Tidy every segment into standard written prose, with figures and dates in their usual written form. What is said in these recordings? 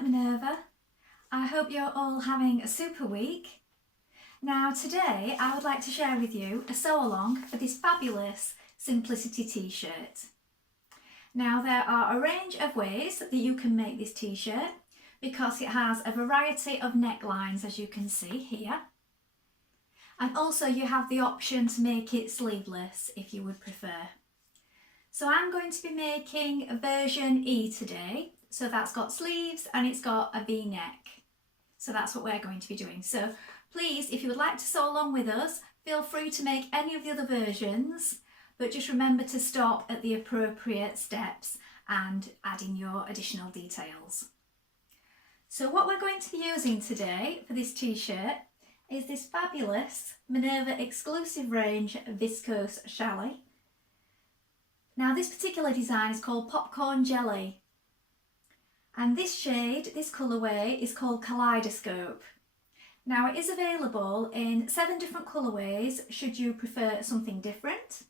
I'm Minerva. I hope you're all having a super week. Now today I would like to share with you a sew along for this fabulous Simplicity t-shirt. Now there are a range of ways that you can make this t-shirt because it has a variety of necklines, as you can see here. And also you have the option to make it sleeveless if you would prefer. So I'm going to be making a version E today. So that's got sleeves and it's got a V-neck. So that's what we're going to be doing. So please, if you would like to sew along with us, feel free to make any of the other versions, but just remember to stop at the appropriate steps and add in your additional details. So what we're going to be using today for this t-shirt is this fabulous Minerva exclusive range viscose challis. Now this particular design is called Popcorn Jelly, and this shade, this colourway, is called Kaleidoscope. Now it is available in 7 different colourways should you prefer something different,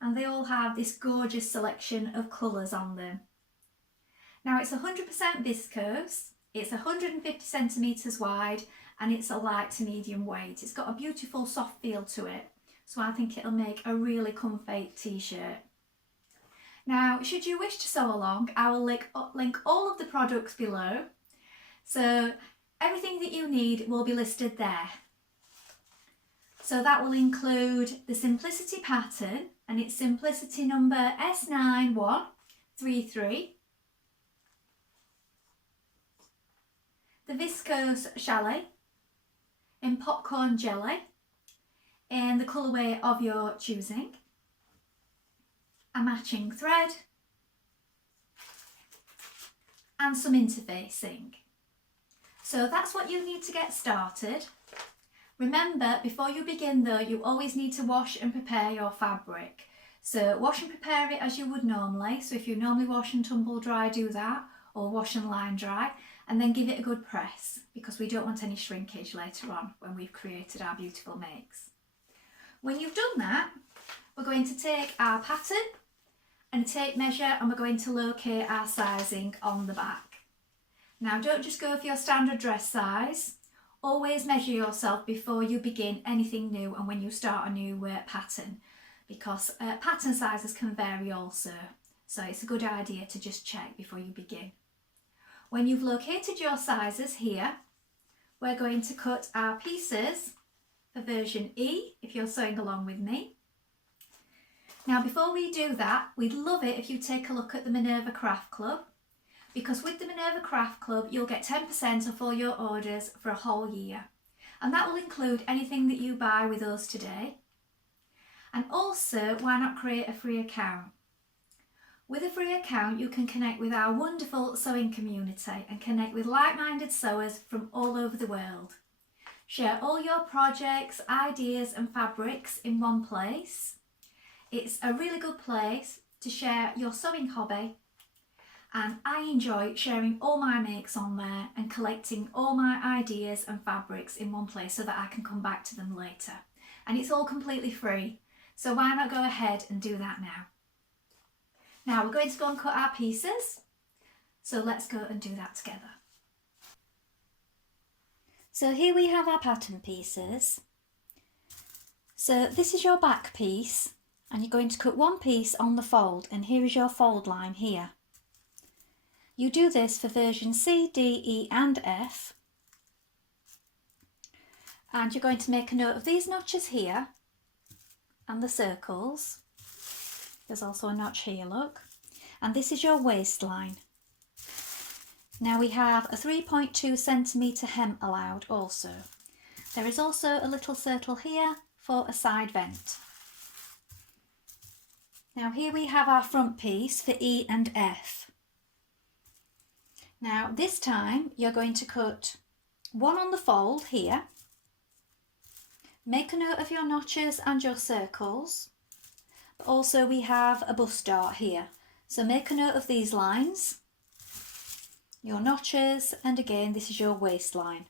and they all have this gorgeous selection of colours on them. Now it's 100% viscose, it's 150 centimetres wide, and it's a light to medium weight. It's got a beautiful soft feel to it. So I think it'll make a really comfy t-shirt. Now, should you wish to sew along, I will link all of the products below. So everything that you need will be listed there. So that will include the Simplicity pattern, and it's Simplicity number S9133. The viscose challis in Popcorn Jelly, in the colourway of your choosing, a matching thread, and some interfacing. So that's what you need to get started. Remember, before you begin though, you always need to wash and prepare your fabric. So wash and prepare it as you would normally. So if you normally wash and tumble dry, do that, or wash and line dry, and then give it a good press because we don't want any shrinkage later on when we've created our beautiful makes. When you've done that, we're going to take our pattern and a tape measure, and we're going to locate our sizing on the back. Now don't just go for your standard dress size. Always measure yourself before you begin anything new and when you start a new pattern, because pattern sizes can vary also. So it's a good idea to just check before you begin. When you've located your sizes here, we're going to cut our pieces for version E, if you're sewing along with me. Now before we do that, we'd love it if you take a look at the Minerva Craft Club, because with the Minerva Craft Club you'll get 10% off all your orders for a whole year, and that will include anything that you buy with us today. And also, why not create a free account? With a free account you can connect with our wonderful sewing community and connect with like-minded sewers from all over the world. Share all your projects, ideas and fabrics in one place. It's a really good place to share your sewing hobby, and I enjoy sharing all my makes on there and collecting all my ideas and fabrics in one place so that I can come back to them later. And it's all completely free, so why not go ahead and do that now. Now we're going to go and cut our pieces, so let's go and do that together. So here we have our pattern pieces. So this is your back piece, and you're going to cut one piece on the fold, and here is your fold line here. You do this for version C, D, E and F, and you're going to make a note of these notches here and the circles. There's also a notch here, look, and this is your waistline. Now we have a 3.2 centimetre hem allowed also. There is also a little circle here for a side vent. Now here we have our front piece for E and F. Now this time you're going to cut one on the fold here. Make a note of your notches and your circles. But also we have a bust dart here. So make a note of these lines, your notches, and again this is your waistline.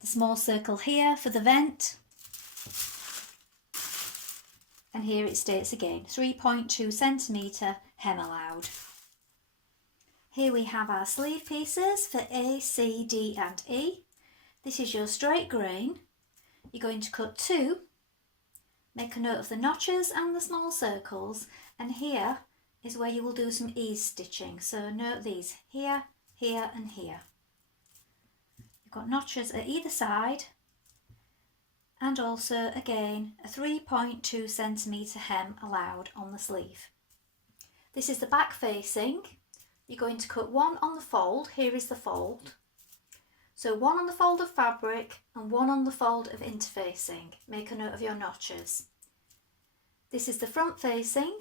The small circle here for the vent. And here it states again, 3.2 centimetre hem allowed. Here we have our sleeve pieces for A, C, D and E. This is your straight grain. You're going to cut 2, make a note of the notches and the small circles, and here is where you will do some ease stitching. So note these, here, here and here. You've got notches at either side, and also again a 3.2 centimetre hem allowed on the sleeve. This is the back facing. You're going to cut 1 on the fold. Here is the fold. So 1 on the fold of fabric and 1 on the fold of interfacing. Make a note of your notches. This is the front facing.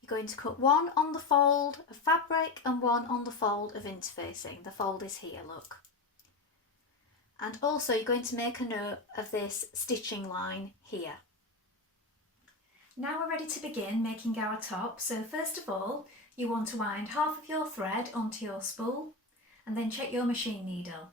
You're going to cut 1 on the fold of fabric and 1 on the fold of interfacing. The fold is here, look. And also you're going to make a note of this stitching line here. Now we're ready to begin making our top. So first of all, you want to wind half of your thread onto your spool and then check your machine needle.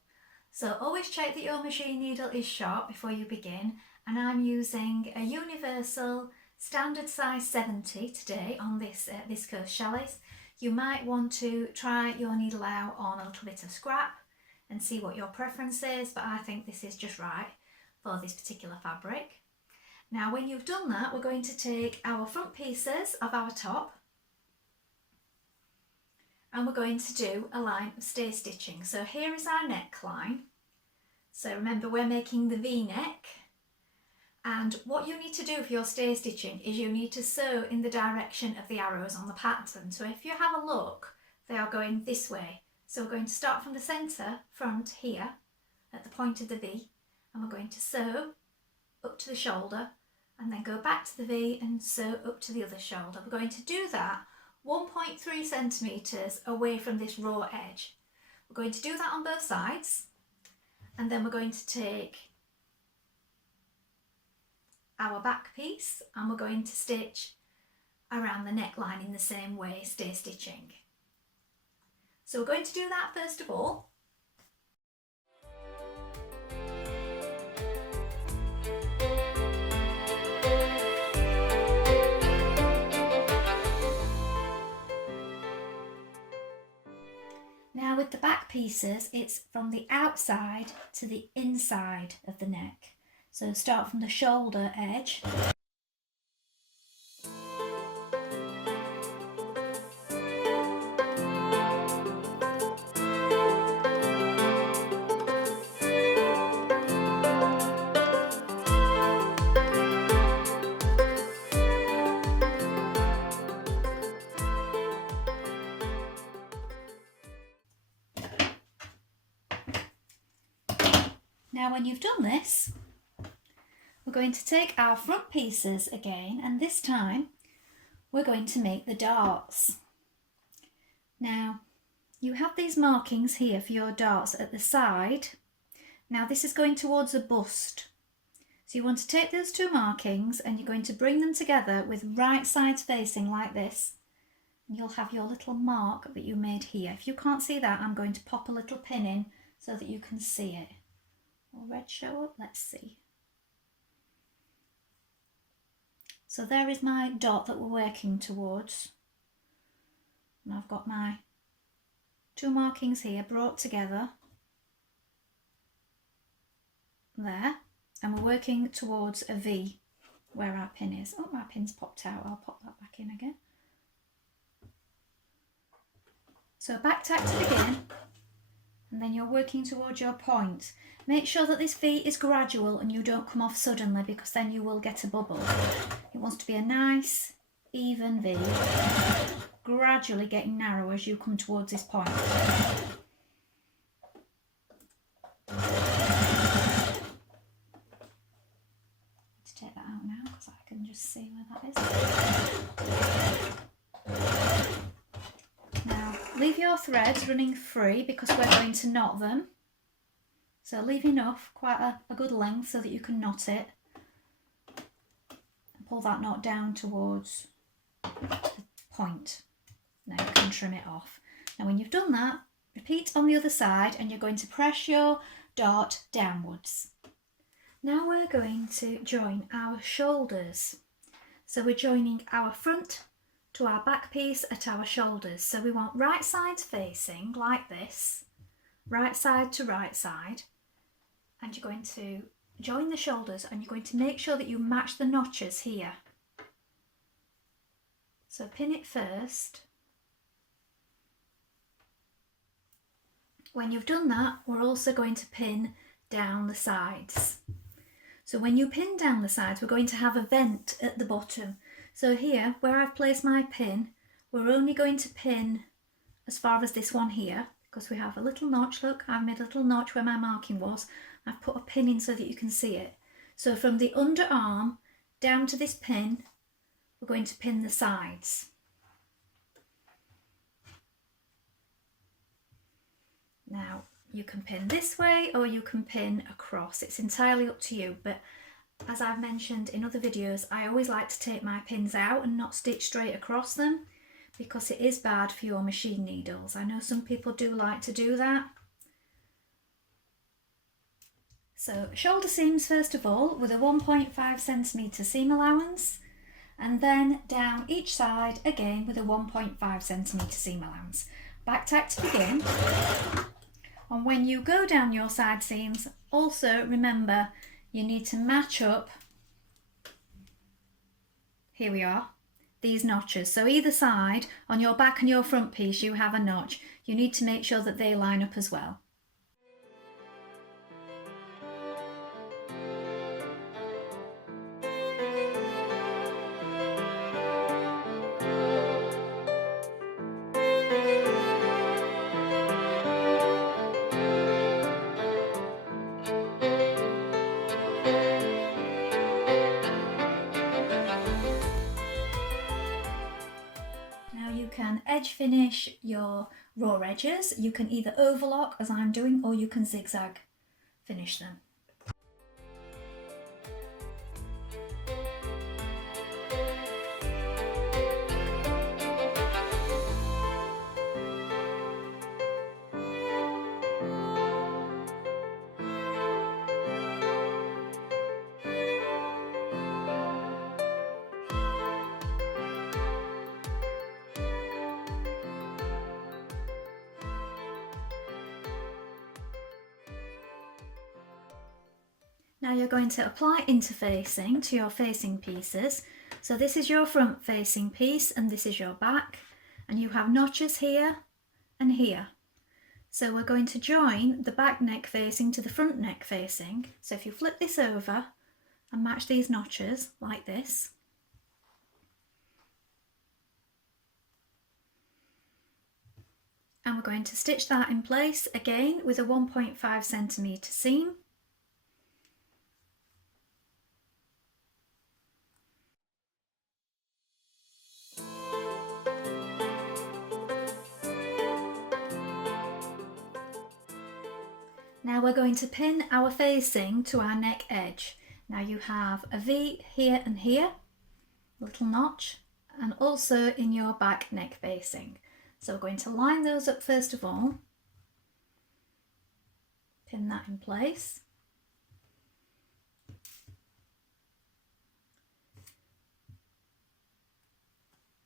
So always check that your machine needle is sharp before you begin, and I'm using a universal standard size 70 today on this viscose challis. You might want to try your needle out on a little bit of scrap and see what your preference is, but I think this is just right for this particular fabric. Now when you've done that, we're going to take our front pieces of our top and we're going to do a line of stay stitching. So here is our neckline. So remember, we're making the V-neck, and what you need to do for your stay stitching is you need to sew in the direction of the arrows on the pattern. So if you have a look, they are going this way. So we're going to start from the centre front here at the point of the V, and we're going to sew up to the shoulder and then go back to the V and sew up to the other shoulder. We're going to do that 1.3 centimetres away from this raw edge. We're going to do that on both sides, and then we're going to take our back piece and we're going to stitch around the neckline in the same way, stay stitching. So we're going to do that first of all. Now with the back pieces, it's from the outside to the inside of the neck. So start from the shoulder edge. Now when you've done this, we're going to take our front pieces again, and this time we're going to make the darts. Now you have these markings here for your darts at the side. Now this is going towards a bust. So you want to take those 2 markings and you're going to bring them together with right sides facing like this. And you'll have your little mark that you made here. If you can't see that, I'm going to pop a little pin in so that you can see it. Will red show up? Let's see. So there is my dot that we're working towards. And I've got my 2 markings here brought together. There. And we're working towards a V where our pin is. Oh, my pin's popped out. I'll pop that back in again. So back tack to begin. And then you're working towards your point. Make sure that this V is gradual and you don't come off suddenly, because then you will get a bubble. It wants to be a nice, even V, gradually getting narrow as you come towards this point. Let's take that out now because I can just see where that is. Now, leave your threads running free because we're going to knot them. So leave enough, quite a good length so that you can knot it. And pull that knot down towards the point. Now you can trim it off. Now when you've done that, repeat on the other side and you're going to press your dart downwards. Now we're going to join our shoulders. So we're joining our front to our back piece at our shoulders. So we want right sides facing like this, right side to right side, and you're going to join the shoulders and you're going to make sure that you match the notches here. So pin it first. When you've done that, we're also going to pin down the sides. So when you pin down the sides, we're going to have a vent at the bottom. So here, where I've placed my pin, we're only going to pin as far as this one here, because we have a little notch. Look, I've made a little notch where my marking was. I've put a pin in so that you can see it. So from the underarm down to this pin, we're going to pin the sides. Now, you can pin this way or you can pin across. It's entirely up to you, but as I've mentioned in other videos, I always like to take my pins out and not stitch straight across them because it is bad for your machine needles. I know some people do like to do that. So shoulder seams first of all with a 1.5 centimetre seam allowance, and then down each side again with a 1.5 centimetre seam allowance. Back tack to begin. And when you go down your side seams, also remember you need to match up, here we are, these notches. So either side, on your back and your front piece, you have a notch. You need to make sure that they line up as well. Edge finish your raw edges. You can either overlock as I'm doing, or you can zigzag finish them. Now you're going to apply interfacing to your facing pieces. So this is your front facing piece and this is your back, and you have notches here and here. So we're going to join the back neck facing to the front neck facing. So if you flip this over and match these notches like this, and we're going to stitch that in place again with a 1.5 centimetre seam. Now we're going to pin our facing to our neck edge. Now you have a V here and here, little notch, and also in your back neck facing. So we're going to line those up first of all, pin that in place.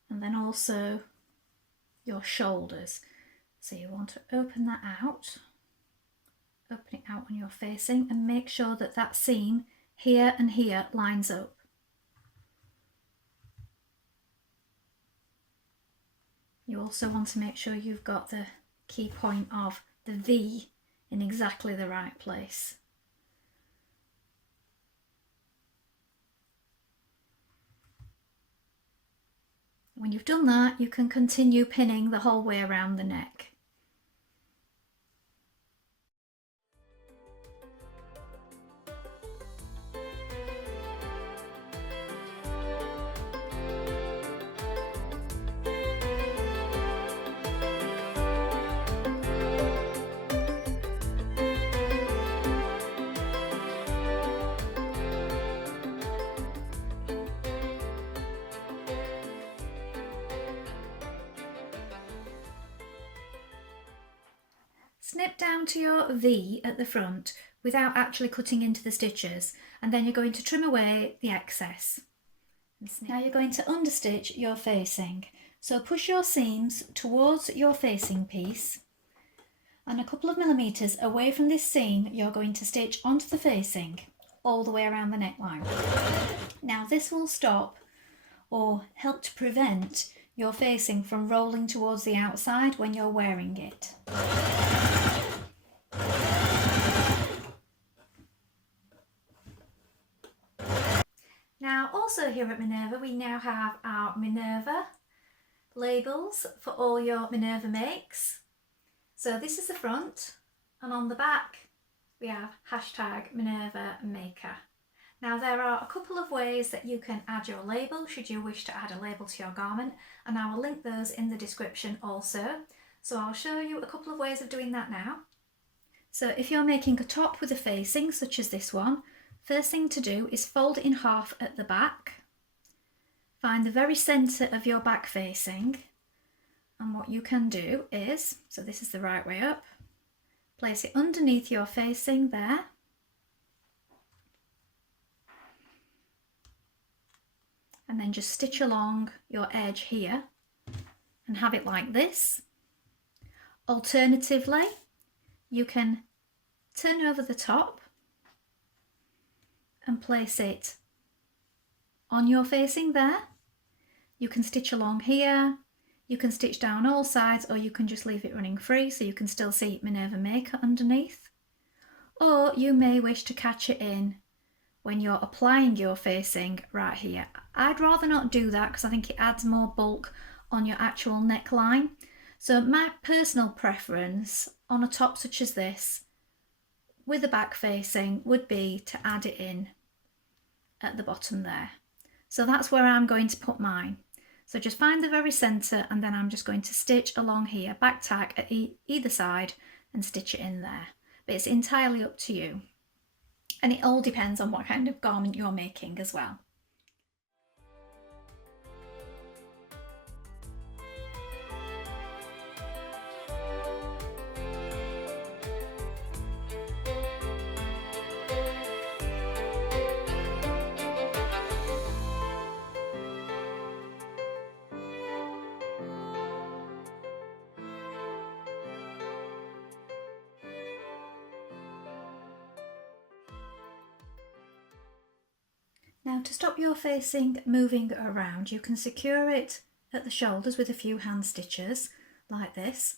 And then also your shoulders. So you want to open that out. Open it out on your facing and make sure that that seam here and here lines up. You also want to make sure you've got the key point of the V in exactly the right place. When you've done that, you can continue pinning the whole way around the neck. Snip down to your V at the front without actually cutting into the stitches, and then you're going to trim away the excess. Now you're going to understitch your facing. So push your seams towards your facing piece, and a couple of millimetres away from this seam you're going to stitch onto the facing all the way around the neckline. Now this will stop or help to prevent your facing from rolling towards the outside when you're wearing it. Now also here at Minerva we now have our Minerva labels for all your Minerva makes. So this is the front, and on the back we have #Minerva Maker. Now there are a couple of ways that you can add your label should you wish to add a label to your garment, and I will link those in the description also. So I'll show you a couple of ways of doing that now. So if you're making a top with a facing such as this one, first thing to do is fold it in half at the back. Find the very centre of your back facing, and what you can do is, so this is the right way up, place it underneath your facing there, and then just stitch along your edge here and have it like this. Alternatively, you can turn over the top and place it on your facing there. You can stitch along here, you can stitch down all sides, or you can just leave it running free so you can still see Minerva Maker underneath. Or you may wish to catch it in when you're applying your facing right here. I'd rather not do that because I think it adds more bulk on your actual neckline. So my personal preference on a top such as this with the back facing would be to add it in at the bottom there. So that's where I'm going to put mine. So just find the very centre, and then I'm just going to stitch along here, back tack at either side and stitch it in there. But it's entirely up to you. And it all depends on what kind of garment you're making as well. Now to stop your facing moving around, you can secure it at the shoulders with a few hand stitches like this,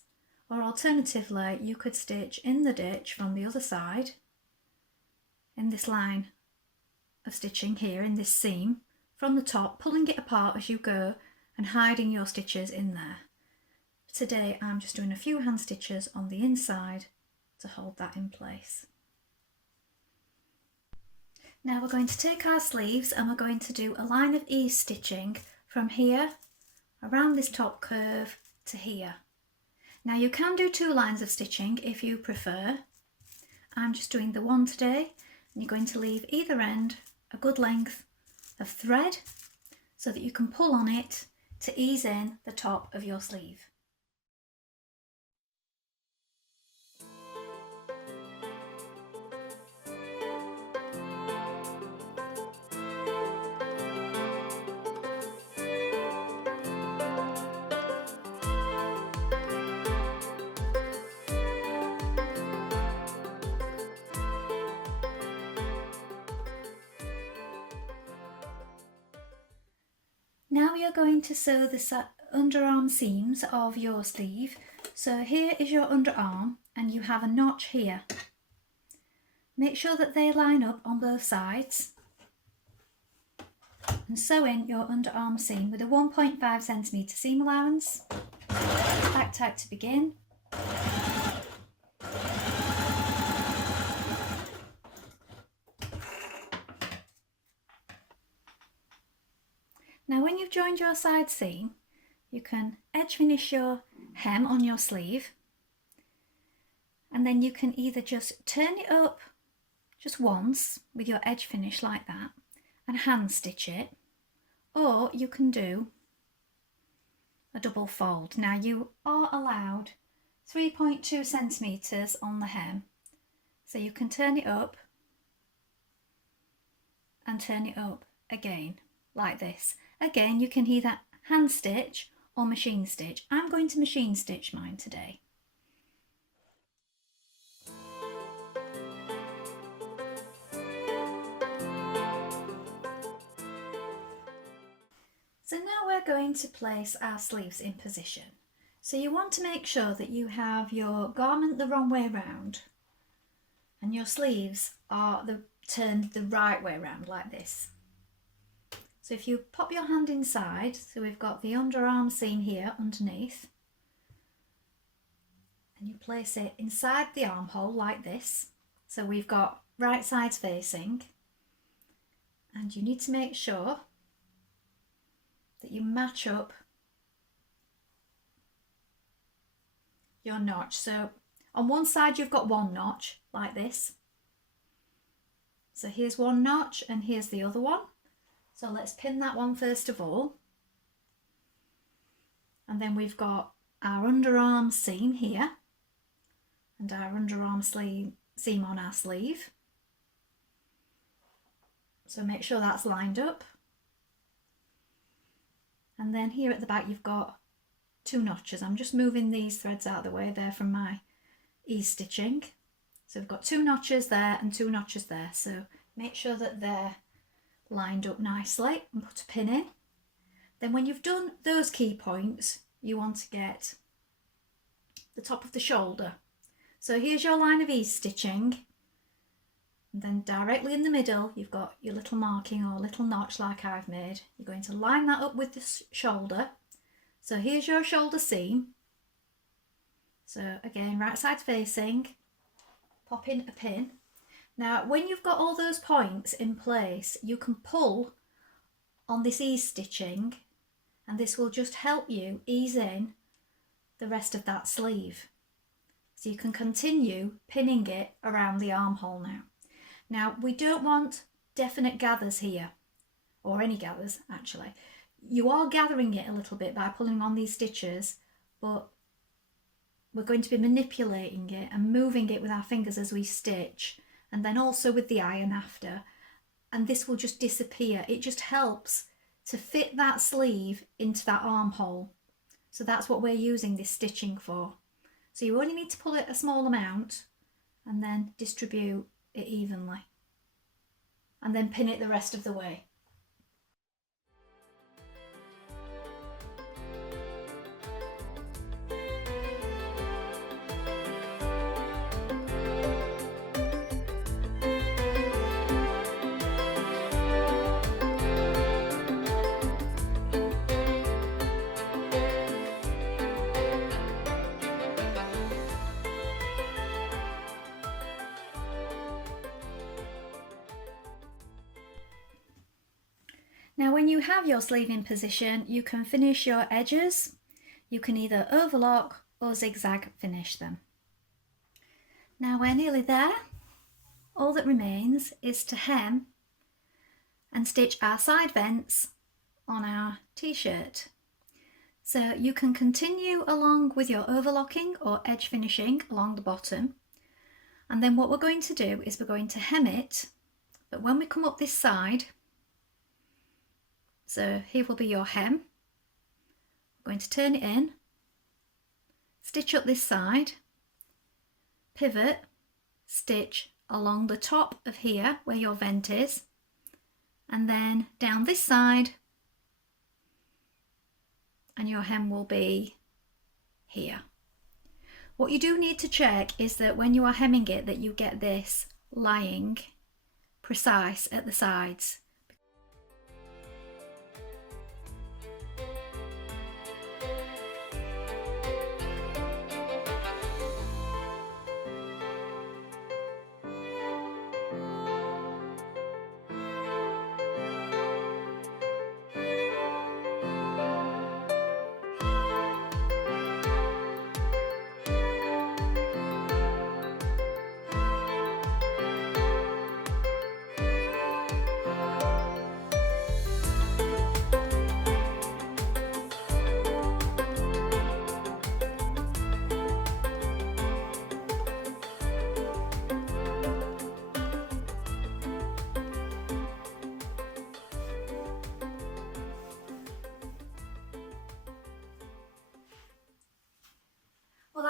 or alternatively you could stitch in the ditch from the other side in this line of stitching here in this seam from the top, pulling it apart as you go and hiding your stitches in there. Today I'm just doing a few hand stitches on the inside to hold that in place. Now we're going to take our sleeves and we're going to do a line of ease stitching from here around this top curve to here. Now you can do 2 lines of stitching if you prefer. I'm just doing the one today, and you're going to leave either end a good length of thread so that you can pull on it to ease in the top of your sleeve. Now we are going to sew the underarm seams of your sleeve. So here is your underarm and you have a notch here. Make sure that they line up on both sides and sew in your underarm seam with a 1.5 centimetre seam allowance. Back tack to begin. Now when you've joined your side seam, you can edge finish your hem on your sleeve, and then you can either just turn it up just once with your edge finish like that and hand stitch it, or you can do a double fold. Now you are allowed 3.2 centimetres on the hem, so you can turn it up and turn it up again like this. Again, you can either hand stitch or machine stitch. I'm going to machine stitch mine today. So now we're going to place our sleeves in position. So you want to make sure that you have your garment the wrong way round and your sleeves are turned the right way round, like this. So if you pop your hand inside, so we've got the underarm seam here underneath, and you place it inside the armhole like this. So we've got right sides facing, and you need to make sure that you match up your notch. So on one side you've got one notch like this. So here's one notch and here's the other one. So let's pin that one first of all. And then we've got our underarm seam here and our underarm seam on our sleeve. So make sure that's lined up. And then here at the back you've got two notches. I'm just moving these threads out of the way there from my ease stitching. So we've got two notches there and two notches there. So make sure that they're lined up nicely and put a pin in. Then when you've done those key points, you want to get the top of the shoulder. So here's your line of ease stitching. And then directly in the middle, you've got your little marking or little notch like I've made. You're going to line that up with the shoulder. So here's your shoulder seam. So again, right side facing, pop in a pin. Now, when you've got all those points in place, you can pull on this ease stitching, and this will just help you ease in the rest of that sleeve. So you can continue pinning it around the armhole now. Now, we don't want definite gathers here, or any gathers actually. You are gathering it a little bit by pulling on these stitches, but we're going to be manipulating it and moving it with our fingers as we stitch, and then also with the iron after, and this will just disappear. It just helps to fit that sleeve into that armhole. So that's what we're using this stitching for. So you only need to pull it a small amount and then distribute it evenly, and then pin it the rest of the way. Now when you have your sleeve in position, you can finish your edges. You can either overlock or zigzag finish them. Now we're nearly there. All that remains is to hem and stitch our side vents on our t-shirt. So you can continue along with your overlocking or edge finishing along the bottom. And then what we're going to do is we're going to hem it, but when we come up this side, so here will be your hem. I'm going to turn it in, stitch up this side, pivot, stitch along the top of here where your vent is, and then down this side, and your hem will be here. What you do need to check is that when you are hemming it, that you get this lying precise at the sides.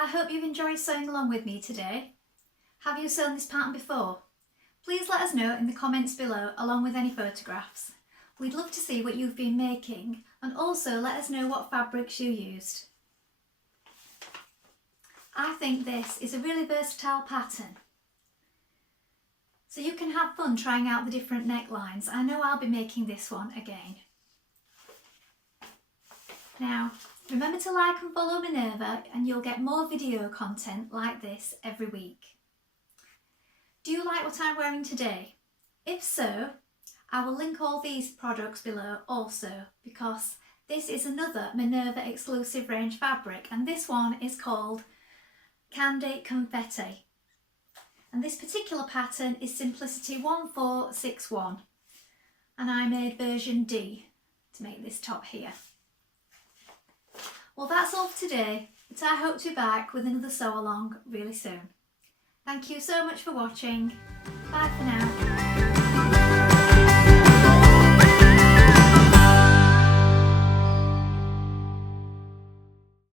I hope you've enjoyed sewing along with me today. Have you sewn this pattern before? Please let us know in the comments below along with any photographs. We'd love to see what you've been making and also let us know what fabrics you used. I think this is a really versatile pattern. So you can have fun trying out the different necklines. I know I'll be making this one again. Now, remember to like and follow Minerva and you'll get more video content like this every week. Do you like what I'm wearing today? If so, I will link all these products below also because this is another Minerva exclusive range fabric and this one is called Candy Confetti. And this particular pattern is Simplicity 1461 and I made version D to make this top here. Well, that's all for today, but I hope to be back with another sew along really soon. Thank you so much for watching. Bye for now.